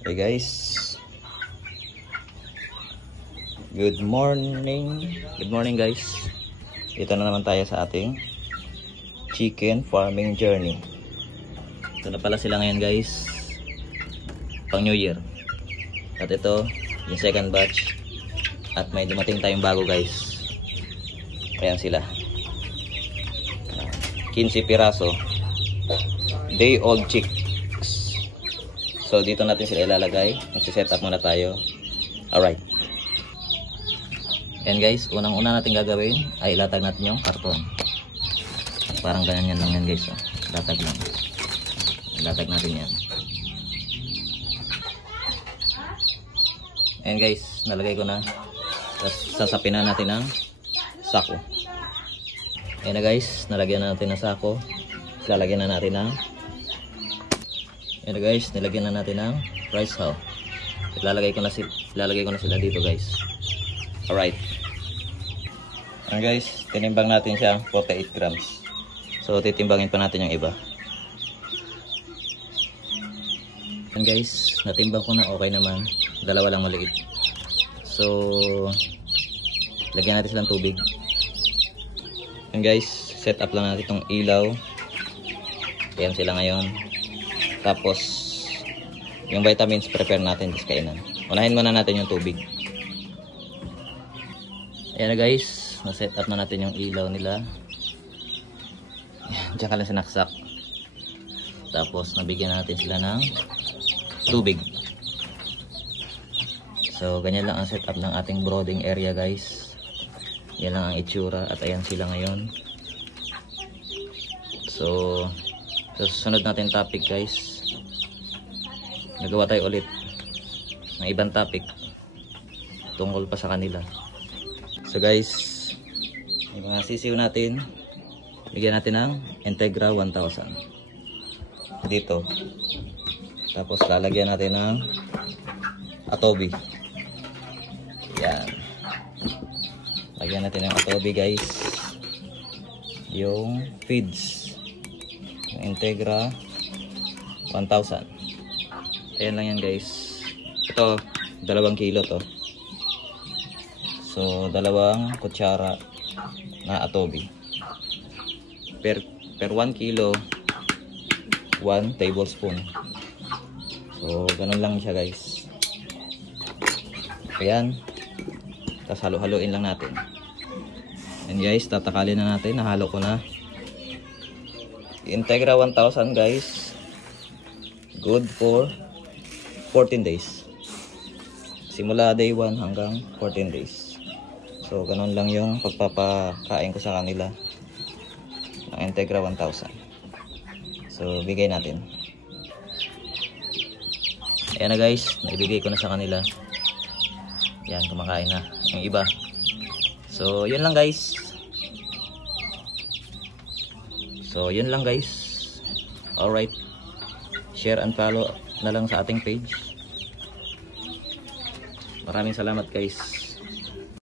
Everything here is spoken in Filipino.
Hey guys, good morning. Good morning guys. Dito na naman tayo sa ating chicken farming journey. Ito na pala sila ngayon guys, pang New Year. At ito yung second batch. At may dumating tayong bago guys. Ayan sila, 15 piraso day old chicks. So dito natin sila ilalagay. Magsiset up muna tayo. Alright. Ayan guys, unang-una natin gagawin ay ilatag natin yung karton. Parang ganyan lang yan guys. Ilatag lang. Ilatag natin yan. Ayan guys, nalagay ko na. Tapos sasapin na natin ng sako. Ayan na guys, nalagyan na natin ng sako. Lalagyan na natin ng ayan na guys, nilagyan na natin ng rice hull. Ilalagay ko na sila dito guys. Alright. Ayan guys, tinimbang natin siya 48 grams. So titimbangin pa natin yung iba. Ayan guys, natimbang ko na, okay naman. Dalawa lang maliit. So lagyan natin silang tubig. Ayan guys, set up lang natin itong ilaw. Ayan sila ngayon. Tapos yung vitamins prepare natin sa kainan. Unahin muna natin yung tubig. Ayan na guys, na-set up na natin yung ilaw nila. Ayan, diyan ka lang sinaksak. Tapos nabigyan natin sila ng tubig. So ganyan lang ang setup ng ating brooding area guys. Yan lang ang itsura at ayan sila ngayon. So sa susunod natin topic guys, nagawa tayo ulit ng ibang topic tungkol pa sa kanila. So guys, yung mga sisiw natin, bigyan natin ng Integra 1000 dito. Tapos lalagyan natin ng Atobi. Yan, lagyan natin ng Atobi guys, yung feeds Integra 1000. Ayan lang yan guys. Ito 2 kilo to. So 2 kutsara na Atobi. Per 1 kilo 1 tablespoon. So ganun lang siya guys. Ayan. Tapos halo-haloin lang natin. And guys, tatakalin na natin. Nahalo ko na. Integra 1000 guys, good for 14 days. Simula day 1 hanggang 14 days. So ganun lang yung pagpapakain ko sa kanila ng Integra 1000. So bigay natin. Ayan na guys, naibigay ko na sa kanila. Yan, kumakain na yung iba. So yun lang guys. So yun lang guys. Alright, share and follow na lang sa ating page. Maraming salamat guys.